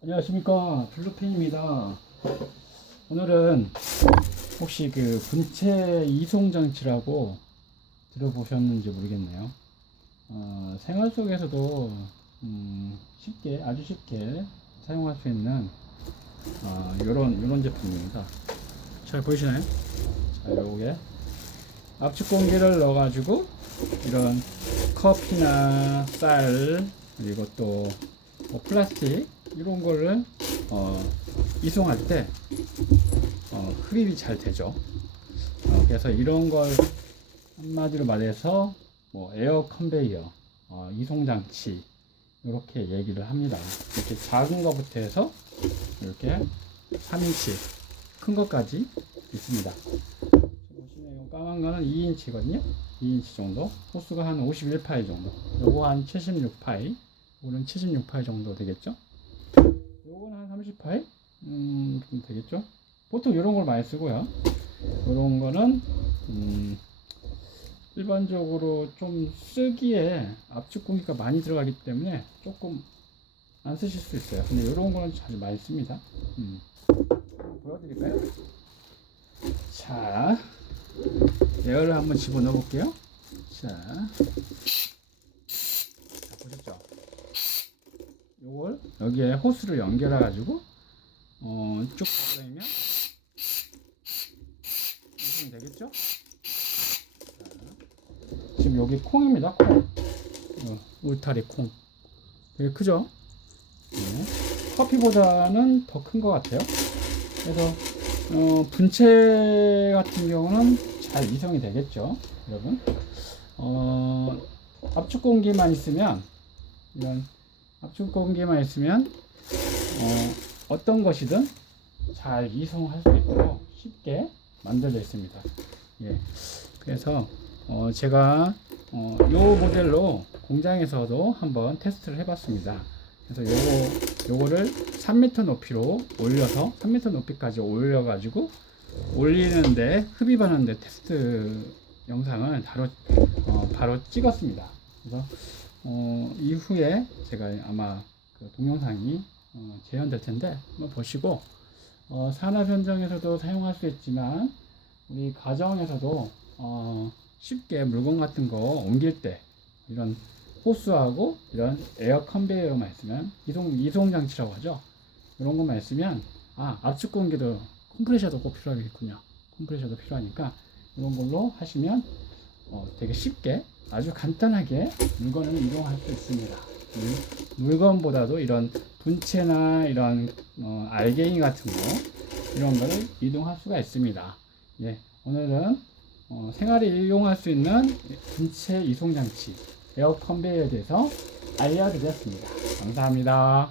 안녕하십니까 블루펜입니다. 오늘은 혹시 그 분체 이송 장치라고 들어보셨는지 모르겠네요. 어, 생활 속에서도 음, 쉽게 아주 쉽게 사용할 수 있는 어, 요런 요런 제품입니다. 잘 보이시나요? 자, 요게 압축 공기를 넣어 가지고 이런 커피나 쌀 그리고 또 뭐 플라스틱 이런 거를 어, 이송할 때 어, 흡입이 잘 되죠. 어, 그래서 이런 걸 한마디로 말해서 뭐 에어 컨베이어, 어, 이송 장치 이렇게 얘기를 합니다. 이렇게 작은 거부터 해서 이렇게 3인치 큰 것까지 있습니다. 보시면 이 까만 거는 2인치거든요. 2인치 정도. 호수가 한 51파이 정도. 요거 한 76파이. 요거는 76파이 정도 되겠죠. 요거는 한 30파이? 음, 좀 되겠죠. 보통 이런 걸 많이 쓰고요. 이런 거는, 음, 일반적으로 좀 쓰기에 압축 공기가 많이 들어가기 때문에 조금 안 쓰실 수 있어요. 근데 이런 거는 자주 많이 씁니다. 음. 보여드릴까요? 자, 에어를 한번 집어 넣어 볼게요. 자, 자 보셨죠? 여기에 호스를 연결해 가지고 어, 쭉 돌리면 이송이 되겠죠? 자, 지금 여기 콩입니다. 콩. 어, 울타리 콩. 되게 크죠? 네. 커피보다는 더 큰 것 같아요. 그래서 어, 분체 같은 경우는 잘 이송이 되겠죠, 여러분. 어, 압축 공기만 있으면 이런 압축 공기만 있으면 어, 어떤 것이든 잘 이송할 수 있도록 쉽게 만들어져 있습니다. 예. 그래서 어, 제가 어, 요 모델로 공장에서도 한번 테스트를 해봤습니다. 그래서 요거 요거를 3m 높이로 올려서 3m 높이까지 올려가지고 올리는데 흡입하는데 테스트 영상을 바로 어, 바로 찍었습니다. 그래서 어, 이후에 제가 아마 그 동영상이 어, 재현될 텐데 한번 보시고 어, 산업 현장에서도 사용할 수 있지만 우리 가정에서도 어, 쉽게 물건 같은 거 옮길 때 이런 호스하고 이런 에어 컨베이어만 있으면 이송 이송 장치라고 하죠. 이런 것만 있으면 아 압축 공기도 컴프레셔도 꼭 필요하겠군요. 컴프레셔도 필요하니까 이런 걸로 하시면 어, 되게 쉽게 아주 간단하게 물건을 이동할 수 있습니다. 물- 물건보다도 이런 분체나 이런 어, 알갱이 같은 거 이런 거를 이동할 수가 있습니다. 예, 오늘은 어, 생활에 이용할 수 있는 분체 이송 장치 에어 컨베이어에 대해서 알려드렸습니다. 감사합니다.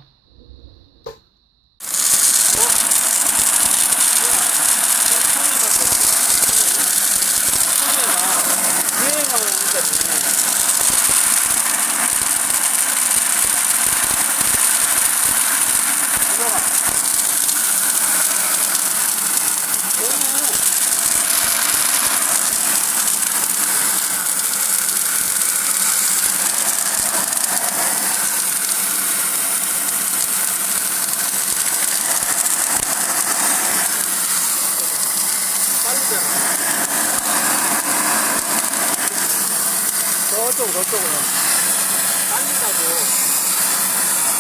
어쩌고 저쩌고 빨리 가고.